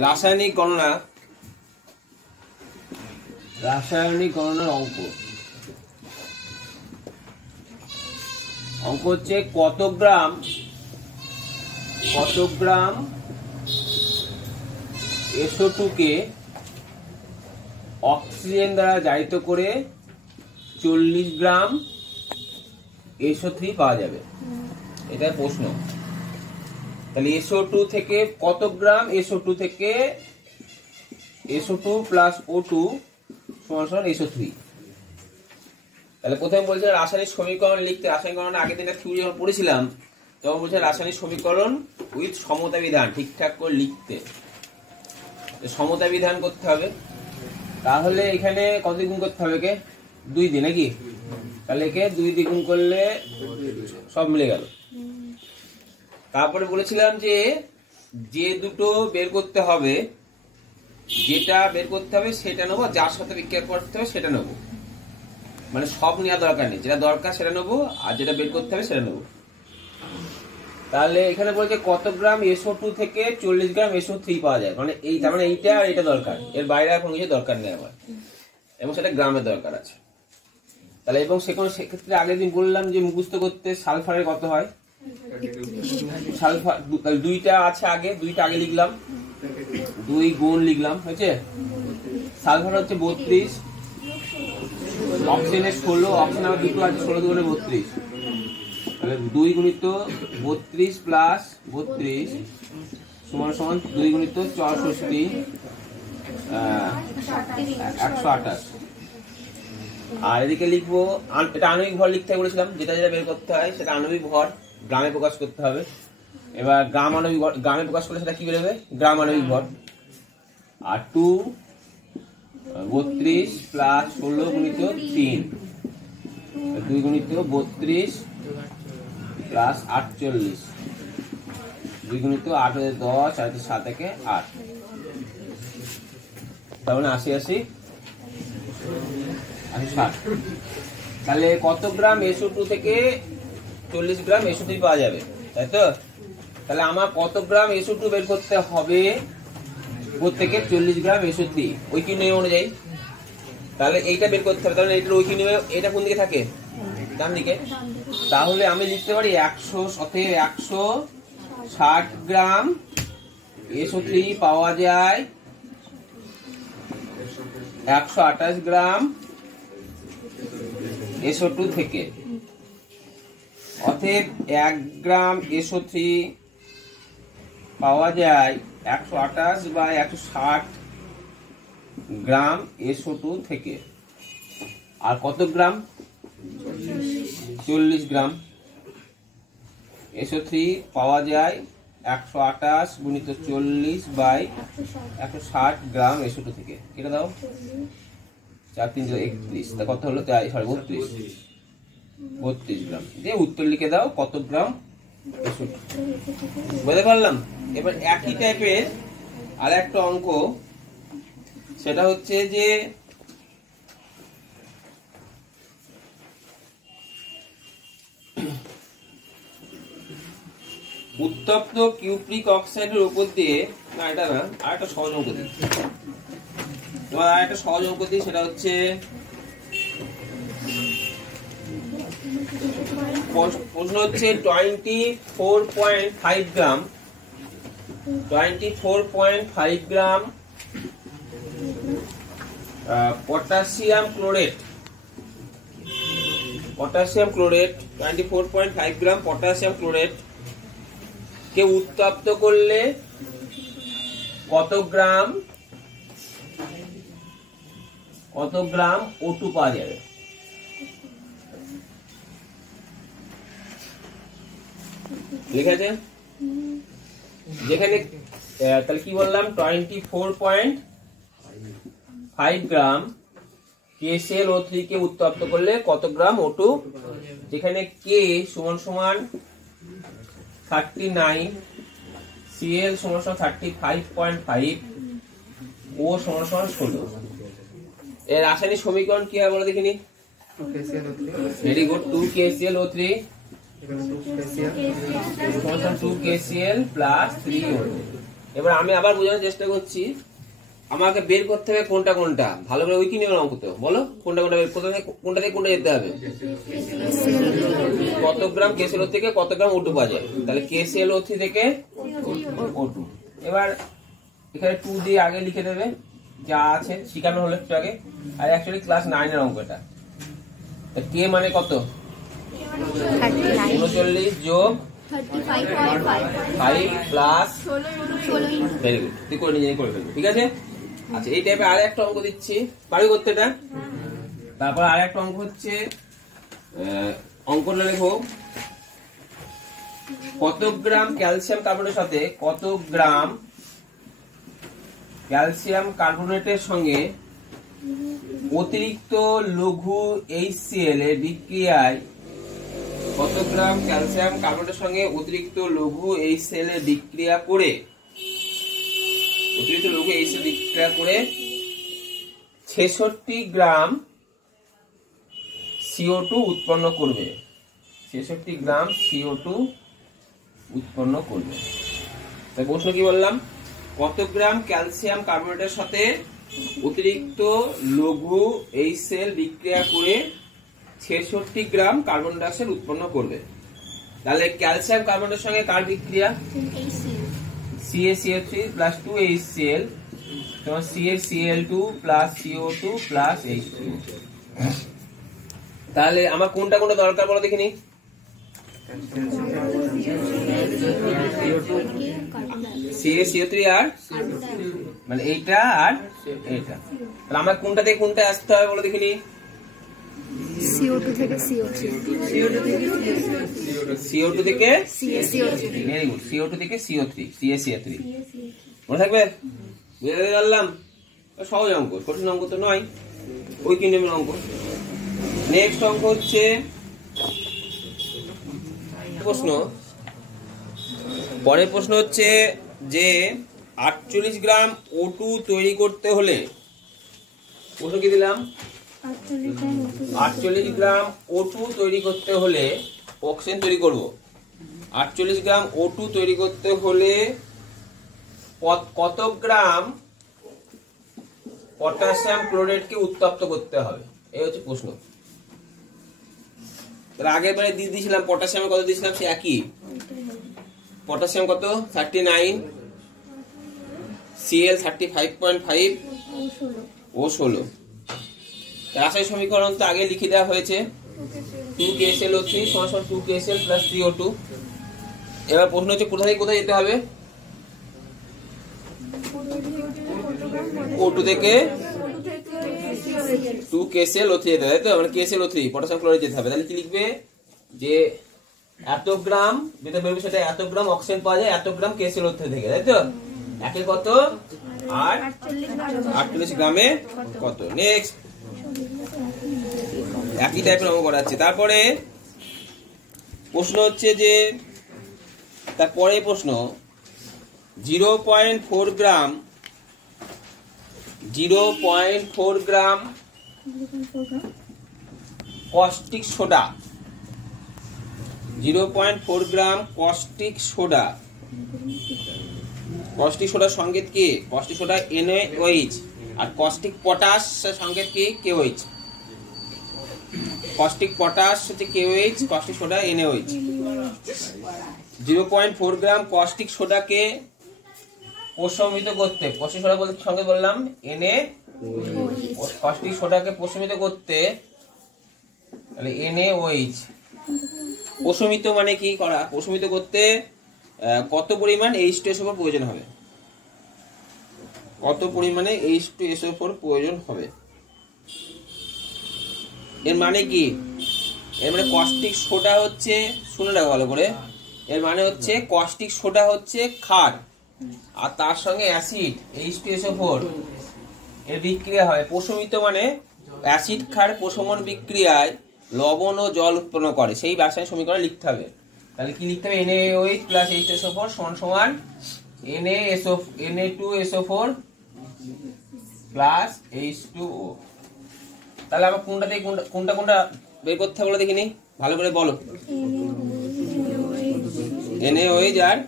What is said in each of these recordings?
রাসায়নিক গণনার অঙ্ক হচ্ছে কত গ্রাম SO2 কে অক্সিজেন দ্বারা জারিত করে 40 গ্রাম SO3 পাওয়া যাবে। এটাই প্রশ্ন। তাহলে SO2 থেকে কত গ্রাম SO2 থেকে SO2 প্লাস O2 সমান SO3। তাহলে প্রথমে বলছে রাসায়নিক সমীকরণ লিখতে। রাসায়নিক সমীকরণ আগের দিনে থিওরি যখন পড়েছিলাম তখন বলছে রাসায়নিক সমীকরণ উইথ সমতা বিধান ঠিকঠাক করে লিখতে। সমতা বিধান করতে হবে। তাহলে এখানে কত দ্বিগুণ করতে হবে? কে 2 দিয়ে নাকি? তাহলে একে 2 দ্বিগুণ করলে সব মিলে গেল। তারপরে বলেছিলাম যে দুটো বের করতে হবে, যেটা বের করতে হবে সেটা নেবো, যার সাথে বিক্রিয়া করতে হবে সেটা নেবো। মানে সব নেওয়া দরকার নেই, যেটা দরকার সেটা নেবো আর যেটা বের করতে হবে সেটা নেবো। তাহলে এখানে বলছে কত গ্রাম SO2 থেকে 40 গ্রাম SO3 পাওয়া যায়। মানে তার মানে এইটা আর এটা দরকার, এর বাইরে আর কোনো কিছু দরকার নেই আমার, এবং সেটা গ্রামের দরকার আছে। তাহলে এবং সেক্ষেত্রে আগের দিন বললাম যে মুখস্থ করতে সালফারের কত হয়। সালফার 2টা আছে আগে, 2টা আগে লিখলাম, 2 গুণ লিখলাম, হয়েছে। সালফার হচ্ছে 32, অক্সিজেনের 16, অক্সিজেন আবার দুটো আছে, 16 দুগুণে 32। তাহলে 2 গুণিত 32 প্লাস 32 সমান 2 গুণিত 64 128। আর এদিকে লিখবো, এটা আণবিক ভর লিখতে বলেছিলাম, যেটা বের করতে হয় সেটা আণবিক ভর গ্রামে প্রকাশ করতে হবে। এবার গ্রামে প্রকাশ করলে সেটা কি বেরোবে? গ্রাম আণবিক ভর। আর 2 32 প্লাস 16 গুণিত 3, 2 গুণিত 32 প্লাস 48, 2 গুণিত 8 10, আর 7 একে 8, তার মানে 80 80 60। তাহলে কত গ্রাম SO2 থেকে 40 গ্রাম SO3 পাওয়া যাবে, তাই তো? তাহলে আমার কত গ্রাম SO2 বের করতে হবে প্রত্যেকে 40 গ্রাম SO3 ঐকিক নিয়ম অনুযায়ী। তাহলে এইটা বের করতে হবে। তাহলে এটার ঐকিক নিয়মে এটা কোন দিকে থাকে? ডান দিকে। তাহলে আমি লিখতে পারি 160 গ্রাম SO3 পাওয়া যায় 128 গ্রাম SO2 থেকে। অতএব 1 গ্রাম SO3 পাওয়া যায় 128 বা 160 গ্রাম SO2 থেকে। আর কত গ্রাম? 40 গ্রাম SO3 পাওয়া যায় 128 গুণিত 40 বাই 160 গ্রাম SO2 থেকে। এটা দাও 4 3 31, তা কত হলো? 32 গ্রাম। দিয়ে উত্তর লিখে দাও কত গ্রাম SO2। বুঝতে পারলাম? এবার একই টাইপের আর একটা অঙ্ক, সেটা হচ্ছে যে উত্তপ্ত কিউপ্রিক অক্সাইডের উপর দিয়ে, না এটা না, আর একটা সহজ অঙ্ক দিই। তোমার আর একটা সহজ অঙ্ক দিই, সেটা হচ্ছে প্রশ্ন হচ্ছে 24.5 gram potassium chlorate 24.5 gram potassium chlorate কে উত্তপ্ত করলে কত গ্রাম O2 পাওয়া যাবে। লিখে আছে যেখানে। তাহলে কি বললাম? 24.5 গ্রাম KClO3 কে উত্তপ্ত করলে কত গ্রাম O2, যেখানে K সমান 39, Cl সমান 35.5, O সমান 16। এর রাসায়নিক সমীকরণ কি হয় বলো দেখিনি? Very good. 2KClO3 2KCl plus 3O2। এবার আমি আবার বোঝানোর চেষ্টা করছি, আমাকে বের করতে হবে কোনটা কোনটা, ভালো করে ওই কি নিয়ম অঙ্ক তো বলো, কোনটা কোনটা বের করতে হবে, কোনটা থেকে কোনটা যেতে হবে, কত গ্রাম KClO থেকে কত গ্রাম O2 পাওয়া যায়, তাহলে KClO3 থেকে O2। এবার এখানে 2 দিয়ে আগে লিখে দেবে যা আছে, শিখানো হলো একটু আগে, আর অ্যাকচুয়ালি ক্লাস 9 এর অঙ্ক এটা। K মানে কত, 39 যোগ 5 প্লাস, ভেরি গুড, তুই করে নিজে করে ফেলবি, ঠিক আছে। আচ্ছা এই টাইপের আর একটা অঙ্ক দিচ্ছি, পারি করতে এটা। তারপর আর একটা অঙ্ক হচ্ছে, অঙ্কটা লেখো, কত গ্রাম ক্যালসিয়াম কার্বনেটের সাথে কত গ্রাম ক্যালসিয়াম কার্বনেটের সঙ্গে অতিরিক্ত লঘু HCl এর বিক্রিয়ায়, কত গ্রাম ক্যালসিয়াম কার্বনেটের সঙ্গে অতিরিক্ত লঘু HCl এর বিক্রিয়া করে, অতিরিক্ত লঘু HCl বিক্রিয়া করে 66 গ্রাম CO2 উৎপন্ন করবে, 66 গ্রাম CO2 উৎপন্ন করবে। তাই প্রশ্ন কি বললাম, কত গ্রাম ক্যালসিয়াম কার্বনেটের সাথে অতিরিক্ত লঘু HCl বিক্রিয়া করে 66 গ্রাম কার্বন ডাই অক্সাইড উৎপন্ন করবে। তাহলে ক্যালসিয়াম কার্বনেটের সঙ্গে কার বিক্রিয়া, CaCO3 প্লাস 2HCl তোমার CaCl2 plus CO2 plus H2। তাহলে আমার কোনটা কোনটা দরকার বলো দেখিনি, CaCO3 আর মানে এইটা আর এইটা, তাহলে আমার কোনটা থেকে কোনটা আসতে হবে বলো দেখিনি, CO2 থেকে CO3, CO2 থেকে CaCO3, ভেরি গুড, CO2 থেকে CO3, CaCO3 মনে থাকবে, বুঝতে পারলাম। সহজ অঙ্ক, কঠিন অঙ্ক তো নয়, ওই কি নিয়মের অঙ্ক। নেক্সট অঙ্ক হচ্ছে প্রশ্ন, পরের প্রশ্ন হচ্ছে যে 48 গ্রাম O2 তৈরি করতে হলে, প্রশ্ন কি দিলাম, 48 গ্রাম O2 তৈরি করতে হলে, অক্সিজেন তৈরি করব, 48 গ্রাম O2 তৈরি করতে হলে কত গ্রাম পটাশিয়াম ক্লোরাইডকে উত্তপ্ত করতে হবে, এই হচ্ছে প্রশ্ন। তার আগের বারে দিয়ে দিয়েছিলাম পটাশিয়াম কত দিয়েছিলাম, সে একই, পটাশিয়াম কত 39, Cl 35.5, O16। রাসায়নিক সমীকরণ তো আগে লিখে দেওয়া হয়েছে, 2KClO3 = 2KCl + 3O2। এবার প্রশ্ন হচ্ছে কোথা থেকে কোথায় যেতে হবে, O2 থেকে 2KClO3 যেতে হবে, তাই তো, মানে KClO3 পটাশিয়াম ক্লোরাইড যেতে হবে। তাহলে কি লিখবে, যে এত গ্রাম যেটা বেরোবে সেটা এত গ্রাম অক্সিজেন পাওয়া যায় এত গ্রাম KClO3 থেকে, তাই তো, একে কত আর 48 গ্রামে কত। নেক্সট একই টাইপের অঙ্ক করাচ্ছি। তারপরে প্রশ্ন হচ্ছে যে, তারপরে প্রশ্ন 0.4 গ্রাম কস্টিক সোডা, 0.4 গ্রাম কস্টিক সোডা, কস্টিক সোডার সংকেত কি, কস্টিক সোডা NaOH, আর কস্টিক পটাশ সংকেত কি KOH, কস্টিক পটাশ হচ্ছে KOH, কস্টিক সোডা NaOH। 0.4 গ্রাম কস্টিক সোডাকে প্রশমিত করতে, কস্টিক সোডা বলতে সঙ্গে বললাম NaOH, কস্টিক সোডাকে প্রশমিত করতে, তাহলে NaOH, প্রশমিত মানে কি করা, প্রশমিত করতে কত পরিমাণ H2SO4 প্রয়োজন হবে, কত পরিমাণে H2SO4 প্রয়োজন হবে। এর মানে কি, এর মানে কস্টিক সোডা হচ্ছে, শুনে রাখো ভালো করে, এর মানে হচ্ছে কস্টিক সোডা হচ্ছে ক্ষার, আর তার সঙ্গে অ্যাসিড H2SO4 এর বিক্রিয়া হয়। প্রশমিত মানে অ্যাসিড ক্ষার প্রশমন বিক্রিয়ায় লবণ ও জল উৎপন্ন করে, সেই রাসায়নিক সমীকরণ লিখতে হবে। তাহলে কি লিখতে হবে, NaOH প্লাস H2SO4 সমান Na2SO4 প্লাস H2O। তাহলে আবার কোনটা থেকে কোনটা কোনটা বের করতে হবে বলো দেখিনি, ভালো করে বলো, NaOH আর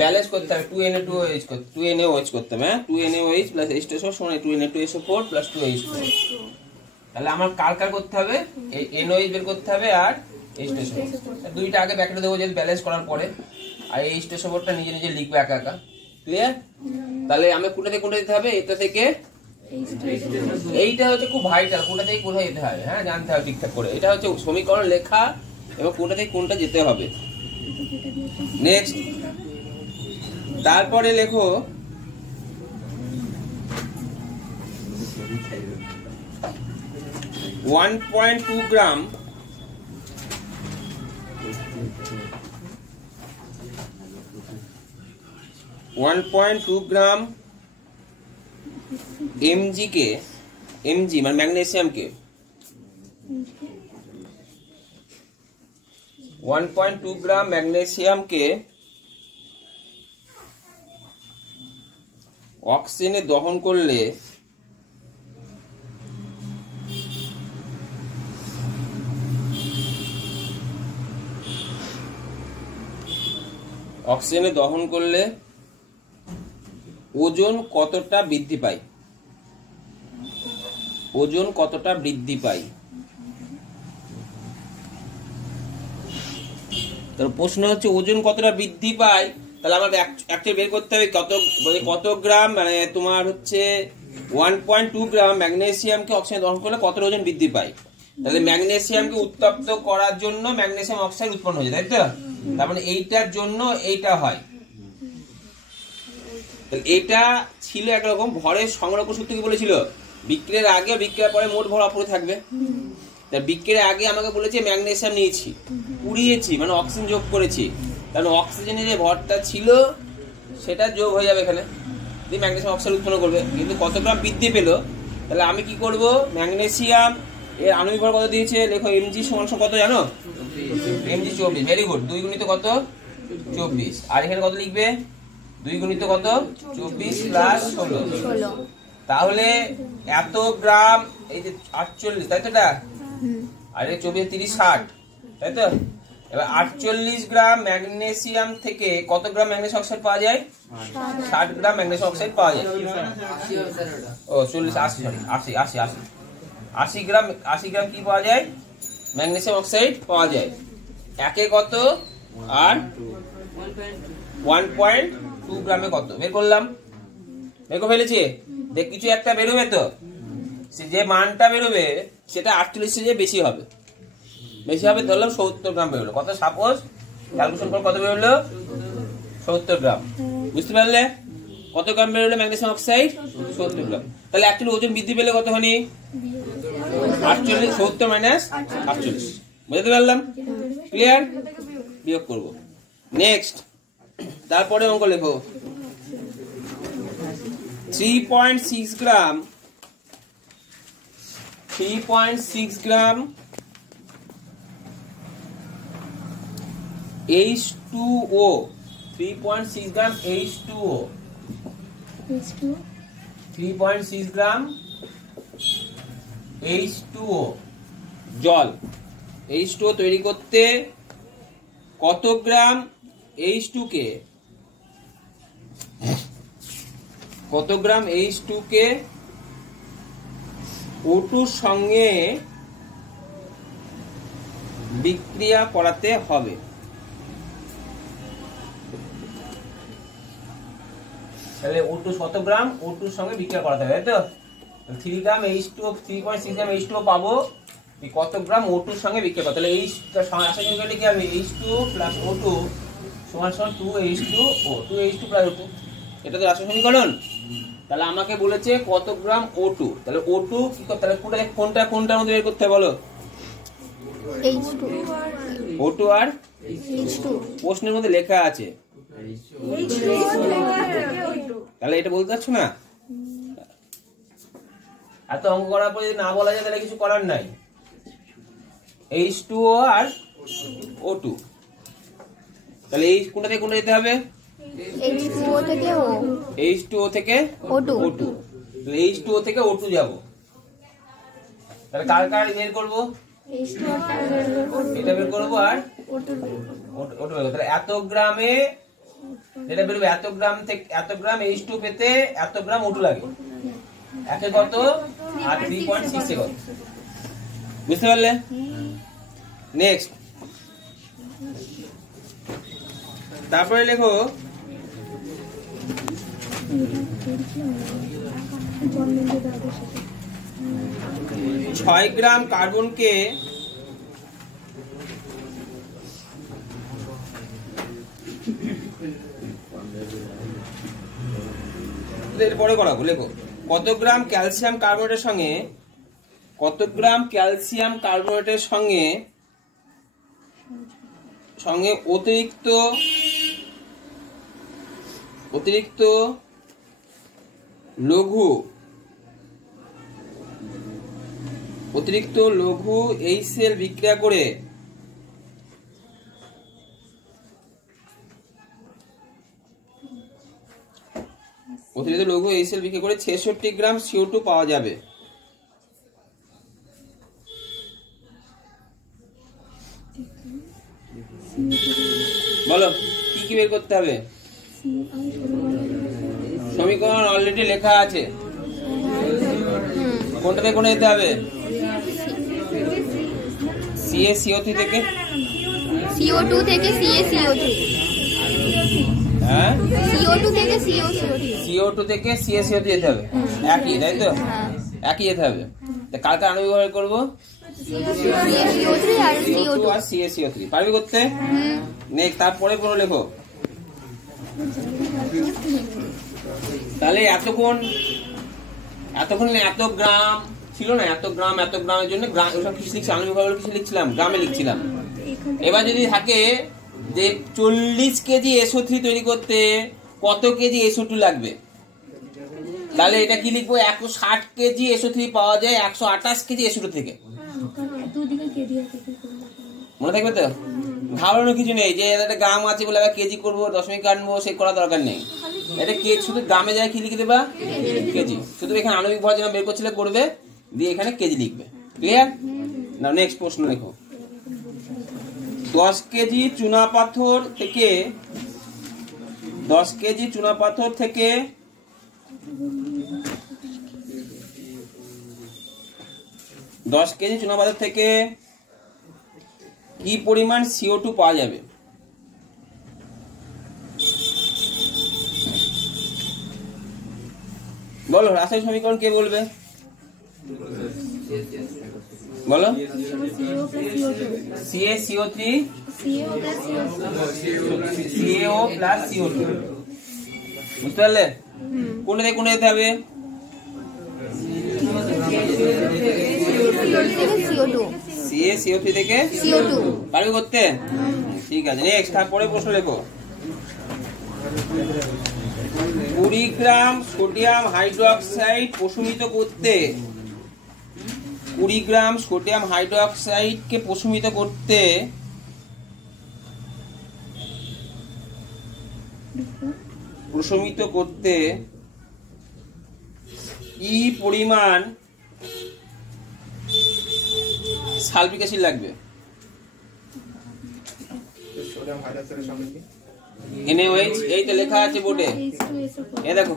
ব্যালেন্স করতে হবে 2Na2OH করতে 2NaOH করতে হবে, হ্যাঁ 2NaOH প্লাস H2SO সমান 2Na2SO4 প্লাস 2H2। তাহলে আমার কার কার করতে হবে, এই NaOH বের করতে হবে আর H2SO। দুইটা আগে ব্র্যাকেটে দেবো যেহেতু ব্যালেন্স করার পরে, আর এই H2SO4টা নিজে নিজে লিখবো একা একা। ক্লিয়ার? তাহলে আমি কোনটা দিতে হবে, এটা থেকে এইটা হচ্ছে খুব ভাইটাল, কোনটা থেকে কোথায় যেতে হবে, হ্যাঁ জানতে হবে ঠিকঠাক করে। এটা হচ্ছে সমীকরণ লেখা এবং কোনটা থেকে কোনটা যেতে হবে। নেক্সট, তারপরে লেখো 1.2 গ্রাম mg মানে ম্যাগনেসিয়ামকে 1.2 গ্রাম ম্যাগনেসিয়ামকে অক্সিজেনে দহন করলে ওজন কতটা বৃদ্ধি পায়, তার প্রশ্ন হচ্ছে ওজন কতটা বৃদ্ধি পায়। তাহলে আমাদের অ্যাকচুয়ালি বের করতে হবে কত গ্রাম, মানে তোমার হচ্ছে 1.2 গ্রাম ম্যাগনেসিয়ামকে অক্সিজেনে দহন করলে কত ওজন বৃদ্ধি পায়। তাহলে ম্যাগনেসিয়ামকে উত্তপ্ত করার জন্য ম্যাগনেসিয়াম অক্সাইড উৎপন্ন হয়েছে, তাই তো? তার মানে এইটার জন্য এইটা হয়। এটা ছিল একরকম ভরের সংরক্ষণ সূত্র, কি বলেছিল, বিক্রিয়ার আগে বিক্রিয়ার পরে মোট ভর অপরিত থাকবে। বিক্রিয়ার আগে আমাকে বলেছে ম্যাগনেসিয়াম নিয়েছি, পুড়িয়েছি, মানে অক্সিজেন যোগ করেছি, কারণ অক্সিজেনের যে ভরটা ছিল সেটা যোগ হয়ে যাবে এখানে, দিয়ে ম্যাগনেসিয়াম অক্সাইড উৎপন্ন করবে। কিন্তু কত গ্রাম বৃদ্ধি পেলো, তাহলে আমি কি করব, ম্যাগনেসিয়াম এর আণবিক ভর কত দিয়েছে, লেখো mg সমান কত জানো, mg 24। ভেরি গুড, 2 গুণিত কত 24, আর এখানে কত লিখবে, 2 গুণিত কত 24 প্লাস 16। তাহলে এত গ্রাম, এই যে 48, তাই তো এটা, আর এই 24 30 60, তাই তো? এবার 48 গ্রাম ম্যাগনেসিয়াম থেকে কত গ্রাম ম্যাগনেসিয়াম অক্সাইড পাওয়া যায়, 60 গ্রাম ম্যাগনেসিয়াম অক্সাইড পাওয়া যায়। ও 40 80 গ্রাম কি পাওয়া যায়, ম্যাগনেসিয়াম অক্সাইড পাওয়া যায়। একে কত আর 1.2 গ্রামে কত বের করলাম, বের করে ফেলেছি। দেখ কিছু একটা বেরোবে, তো যে মানটা বেরোবে সেটা 48 এর বেশি হবে, ধরলাম 70 গ্রাম বেরোলো। কত, সাপোজ ক্যালকুলেশন করে কত বেরোলো, 70 গ্রাম। বুঝতে পারলে কত গ্রাম বেরোলো ম্যাগনেসিয়াম অক্সাইড, 70 গ্রাম। তাহলে অ্যাকচুয়ালি ওজন বৃদ্ধি পেলে কতখানি, 48, 70 মাইনাস 48। বুঝতে পারলাম? ক্লিয়ার? বিয়োগ করব। নেক্সট, তারপরে অঙ্ক লেখো 3.6 গ্রাম H2O, 3.6 গ্রাম H2O, 3.6 গ্রাম H2O জল। H2O তৈরি করতে কত গ্রাম H2 কে O2 সঙ্গে বিক্রিয়া করাতে হবে। তাহলে O2 কত গ্রাম O2 সঙ্গে বিক্রিয়া করাতে হবে, তাই তো? 3 গ্রাম H2O, 3.6 গ্রাম H2O পাবো, কত গ্রাম O2 সঙ্গে বিক্রিয়া করতে। তাহলে আশা করি কি হবে, H2O প্লাস O2 সমান 2H2O, 2H2 প্লাস O2, এটা তো রাসায়নিক সমীকরণ। তাহলে আমাকে বলেছে কত গ্রাম O2, তাহলে O2 কি করতে, তাহলে কোনটার মধ্যে বের করতে হবে বলো, O2 আর H2 প্রশ্নের মধ্যে লেখা আছে, তাহলে এটা বলতে পারছো না? এত অঙ্ক করার পরে যদি না বলা যায় তাহলে কিছু করার নাই। H2O আর O2, তাহলে এই কোনটা থেকে কোনটা যেতে হবে, H2O থেকে O2, তাহলে H2O থেকে O2 যাব। তাহলে কার কার বের করব, এটা বের করব আর O2 বের করব। তাহলে এত গ্রামে এটা বেরোবে এত গ্রাম থেকে এত গ্রাম H2 পেতে এত গ্রাম O2 লাগে। একে কত আর 3.6 এ কত, বুঝতে পারলে? নেক্সট, তারপরে লেখো 6 গ্রাম কার্বনকে পরে করাবো। লেখো কত গ্রাম ক্যালসিয়াম কার্বনেটের সঙ্গে অতিরিক্ত লঘু HCl বিক্রিয়া করে অতিরিক্ত লঘু HCl বিক্রিয়া করে 66 গ্রাম CO2 পাওয়া যাবে। বলো কি কি বের করতে হবে? সমীকরণ অলরেডি লেখা আছে, কোনটাতে কোনে যেতে হবে? CaCO3 থেকে CO2 থেকে CaCO3, হ্যাঁ CO2 থেকে CaCO3, CO2 থেকে CaCO3 যেতে হবে। একই, তাই তো? একই যেতে হবে। তা কার কার আণবিক ব্যবহার করবো? CaCO3 আর CO2 আর CaCO3 পারবি করতে? নেক্সট, তারপরে পুরো লেখো। তাহলে এতক্ষণ এত গ্রাম ছিল না, এত গ্রামের জন্য গ্রাম ওসব কিছু লিখছি, আণবিক ব্যবহার কিছু লিখছিলাম, গ্রামে লিখছিলাম। এবার যদি থাকে যে 40 কেজি SO3 তৈরি করতে কত কেজি SO2 লাগবে, তাহলে এটা কি লিখবো? 160 কেজি SO3 পাওয়া যায় 128 কেজি SO2 থেকে। মনে থাকবে তো? ঘাবড়ানোর কিছু নেই যে একটা গ্রাম আছে বলে আবার কেজি করবো, দশমিক আনবো, সে করার দরকার নেই। এটা শুধু গ্রামে যায় কি লিখে দেবা? কেজি। শুধু এখানে আণবিক ভর যেন বের করছিলে করবে, দিয়ে এখানে কেজি লিখবে। ক্লিয়ার? না, নেক্সট প্রশ্ন লেখো। 10 কেজি চুনাপাথর থেকে 10 কেজি চুনাপাথর থেকে কি পরিমাণ CO2 পাওয়া যাবে? বলো, রাসায়নিক সমীকরণ কে বলবে? বলো। CaCO3 CO প্লাস CO2, বুঝতে পারলে? কোনটা থেকে কোনে যেতে হবে? CaCO3 থেকে CO2 পারবি করতে? ঠিক আছে। নেক্সট, তারপরে প্রশ্ন লেখো। 20 গ্রাম সোডিয়াম হাইড্রোক্সাইড প্রশমিত করতে 20 গ্রাম সোডিয়াম হাইড্রোক্সাইডকে প্রশমিত করতে কি পরিমাণ সালফিক অ্যাসিড লাগবে? NaOH, এই তো লেখা আছে বোর্ডে, এই দেখো।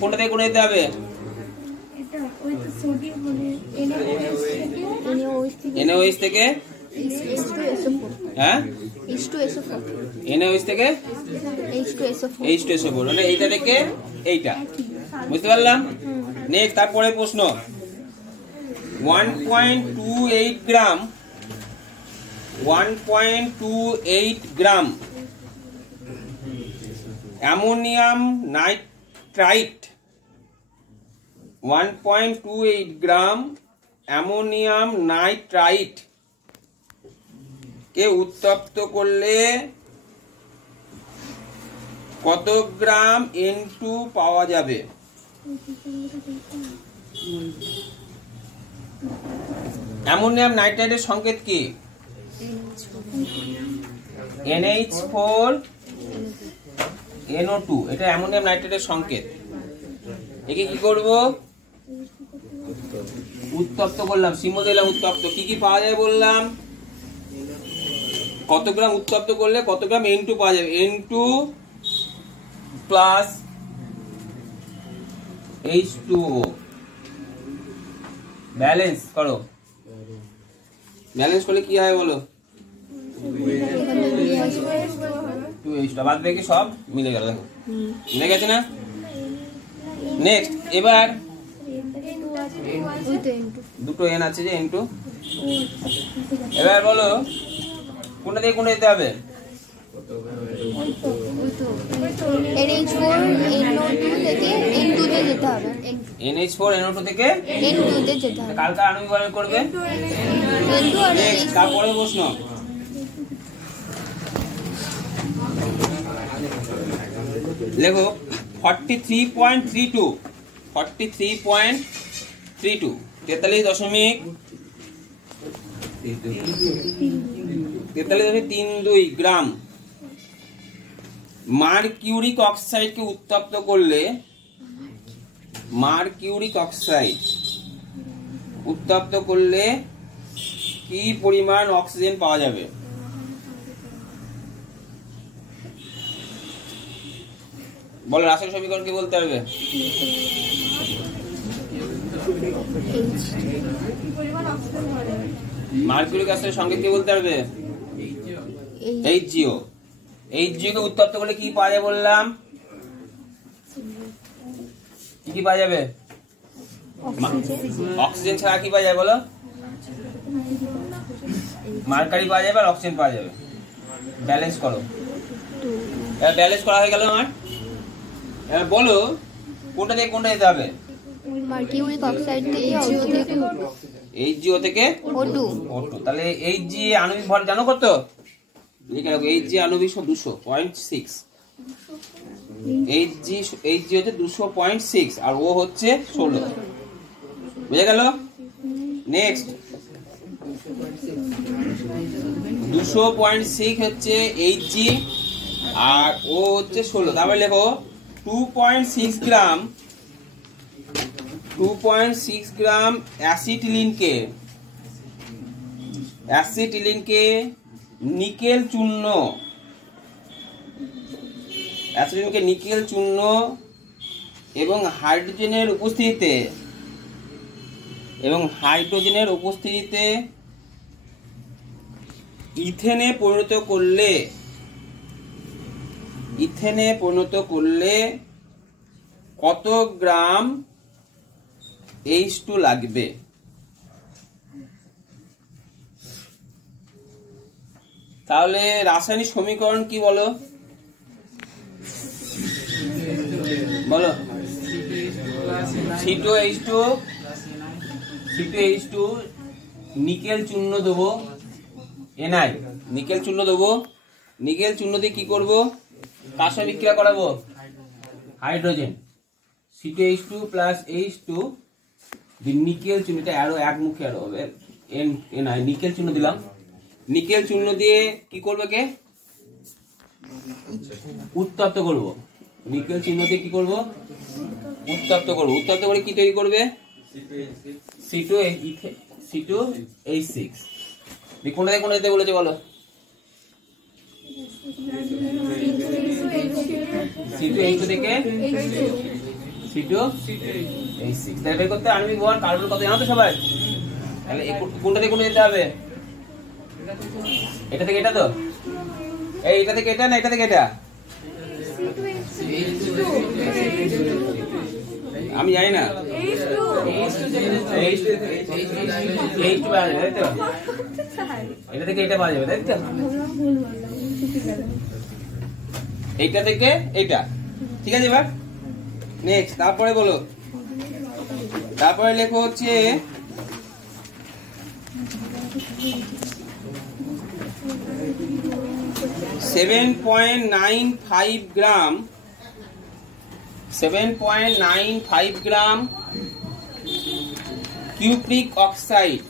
কোনটা থেকে কোনে যেতে হবে? NaOH থেকে হ্যাঁ NaOH থেকে H2SO4, মানে এইটা থেকে এইটা, বুঝতে পারলাম? নেক্সট, তারপরে প্রশ্ন। 1.28 gram ammonium nitrite 1.28 gram ammonium nitrite কে উত্তপ্ত করলে কত গ্রাম N2 পাওয়া যাবে? অ্যামোনিয়াম নাইট্রাইটের সংকেত কি? NH4 NO2, এটা অ্যামোনিয়াম নাইট্রেটের সংকেত। একে কি করব? উত্তপ্ত করলাম, সিমো দিলাম উত্তপ্ত। কি কি পাওয়া যায় বললাম? কত গ্রাম উত্তপ্ত করলে কত গ্রাম N2 পাওয়া যাবে? N2 প্লাস H2O ব্যালেন্স করো। ব্যালেন্স করলে কি হয় বলো? 2H2 বাদ বাকি সব মিলে গেল। দেখো মিলে গেছে না? নেক্সট এবার দুটো N আছে যে N2। এবার বলো কোনটা থেকে কোনটা যেতে হবে? NH4 NO2 থেকে N2 তে যেতে হবে। NH4 NO2 থেকে N2 তে যেতে হবে। কার কার আণবিক ভর করবে? N2 আর নেক্সট NH4 তারপরে প্রশ্ন লেখো 43.32 43.32 43.32 গ্রাম মার্কিউরিক অক্সাইডকে উত্তপ্ত করলে মার্কিউরিক অক্সাইড উত্তপ্ত করলে কি পরিমাণ অক্সিজেন পাওয়া যাবে? বলো রাসায়নিক সমীকরণ কি বলতে পারবে? মার্কিউরিক অ্যাসিডের সঙ্গে কি বলতে পারবে? HGO কে উত্তপ্ত করলে কি পাওয়া যাবে বললাম? কি পাওয়া যাবে? অক্সিজেন ছাড়া কি পাওয়া যাবে বলো? মার্কারি পাওয়া যাবে আর অক্সিজেন পাওয়া যাবে। ব্যালেন্স করো। ব্যালেন্স করা হয়ে গেল আমার। এবার বলো কোনটা থেকে কোনটা যেতে হবে? মার্কিউরিক অক্সাইড থেকে HGO থেকে O2। তাহলে Hg আণবিক ভর জানো কত? লিখে রাখো Hg আণবিক 200.6 Hg হচ্ছে 200.6 আর ও হচ্ছে 16। বুঝে গেল? নেক্সট 200.6 হচ্ছে Hg আর ও হচ্ছে 16। তারপরে লেখো 2.6 গ্রাম অ্যাসিটিলিনকে নিকেল চূর্ণ এবং হাইড্রোজেনের উপস্থিতিতে ইথেনে পরিণত করলে কত গ্রাম H2 লাগবে? তাহলে রাসায়নিক সমীকরণ কি বলো? বলো C2H2 নিকেল চূর্ণ দেবো Ni নিকেল চূর্ণ দেবো। নিকেল চূর্ণ দিয়ে কি করবো? কার সাথে বিক্রিয়া করাবো? Hydrogen C2H2 plus H2 nickel চূর্ণ, এটা আরো একমুখী আরো হবে Ni নিকেল চূর্ণ দিলাম। নিকেল চূর্ণ দিয়ে কি করবে কে? উত্তপ্ত করব। নিকেল চূর্ণ দিয়ে কি করব? উত্তপ্ত করব। উত্তপ্ত করে কি তৈরি করবে? C2H6। কোনটা থেকে কোনটা যেতে বলেছে বলো? C2H2 থেকে C2H6। তাহলে বের করতে আণবিক ভর কার্বন কত জানো তো সবাই? তাহলে কোনটা থেকে কোনটা যেতে হবে? এটা থেকে এটা তো? এটা থেকে এটা না এটা থেকে এটা? আমি জানি না। এটা থেকে এটা পাওয়া যাবে তাই তো? এইটা থেকে এইটা। ঠিক আছে এবার নেক্সট তারপরে বলো। তারপরে লেখো হচ্ছে 7.95 গ্রাম কিউপ্রিক অক্সাইড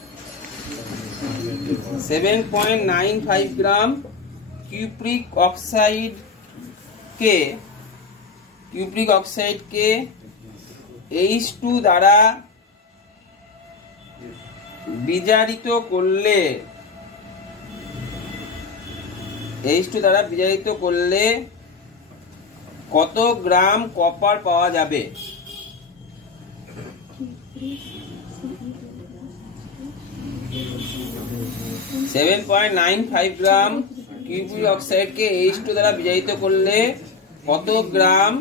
7.95 গ্রাম কিউপ্রিক অক্সাইডকে H2 দ্বারা বিজারিত করলে H2 দ্বারা বিজারিত করলে কত গ্রাম কপার পাওয়া যাবে? 7.95 গ্রাম কিউপ্রিক অক্সাইডকে H2 দ্বারা বিজারিত করলে কত গ্রাম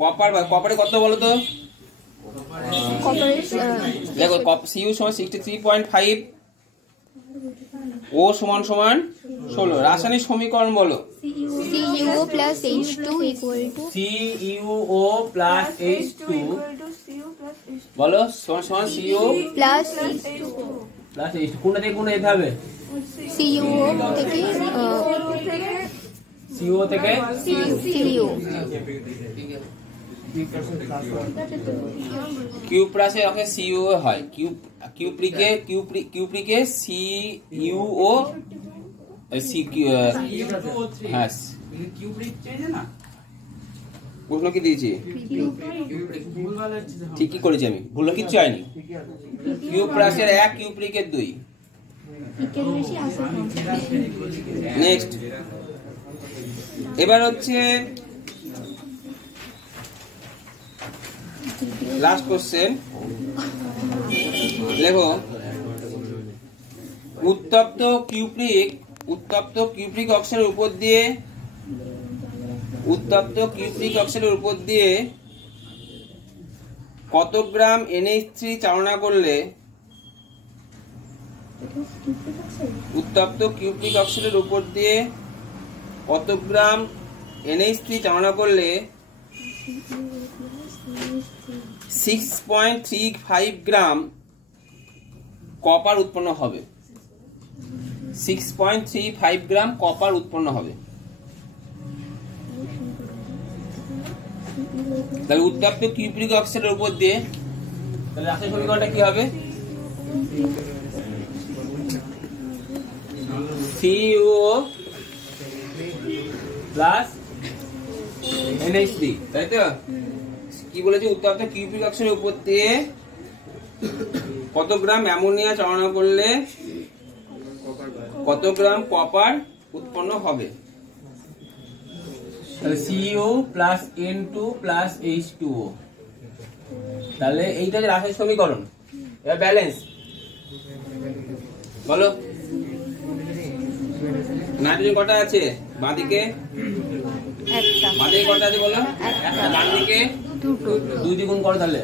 কপার? কপারে কত বলো তো? দেখো Cu সমান 63.5, O সমান 16। রাসায়নিক সমীকরণ বলো। CuO plus H2 equal to CuO plus H2 বলো সমান সমান Cu plus প্লাস H2। কোনটা থেকে কোনটা যেতে হবে? CuO থেকে CuO থেকে CuO কিউ প্লাসে ওকে CuO হয়। কিউপ্রিকে CuO হ্যাঁ প্রশ্ন কি দিয়েছি? ঠিকই করেছি আমি, ভুল কিচ্ছু হয়নি। কিউ প্লাসের 1, কিউপ্রিকের 2। নেক্সট, এবার হচ্ছে লাস্ট কোশ্চেন। দেখো উত্তপ্ত কিউপ্রিক অক্সাইডের উপর দিয়ে কত গ্রাম NH3 চালনা করলে উত্তপ্ত কিউপ্রিক অক্সাইডের উপর দিয়ে কত গ্রাম NH3 চালনা করলে 6.35 গ্রাম কপার উৎপন্ন হবে? 6.35 গ্রাম কপার উৎপন্ন হবে। তাহলে উত্তপ্ত কিউপ্রিক অক্সাইডের উপর দিয়ে তাহলে রাসায়নিক সমীকরণটা কি হবে? CuO প্লাস NH3, তাই তো? কি বলেছে? উত্তপ্ত কিউপ্রিক অক্সাইডের উপর দিয়ে কত গ্রাম অ্যামোনিয়া চালনা করলে কত গ্রাম কপার উৎপন্ন হবে? তাহলে Cu plus N2 plus H2O। তাহলে এইটা যে রাসায়নিক সমীকরণ, এবার ব্যালেন্স বলো। নাইট্রোজেন কটা আছে বাঁদিকে? একটা। বাঁদিকে কটা আছে বলো? একটা। ডান দিকে 2 দিয়ে গুণ করো। তাহলে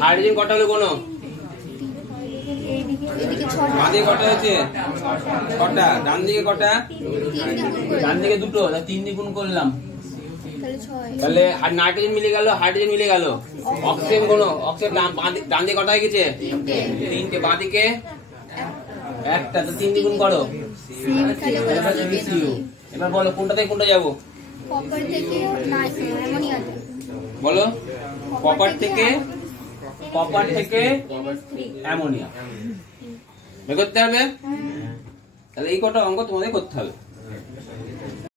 হাইড্রোজেন কটা হলো কোনো? বাঁদিকে কটা হয়েছে? 6টা। ডান দিকে কটা? ডান দিকে 2টো, 3 দিয়ে গুণ করলাম। তাহলে নাইট্রোজেন মিলে গেল, হাইড্রোজেন মিলে গেল। অক্সিজেন কোনো? অক্সিজেন ডান দিকে কটা হয়ে গেছে? 3টে। বাঁদিকে একটা, তো 3 দিয়ে গুণ করো। এবার বলো কোনটা থেকে কোনটা যাবো? কপার থেকে অ্যামোনিয়াতে বলো। কপার থেকে অ্যামোনিয়া বের করতে হবে। তাহলে এই কটা অঙ্ক তোমাদের করতে হবে।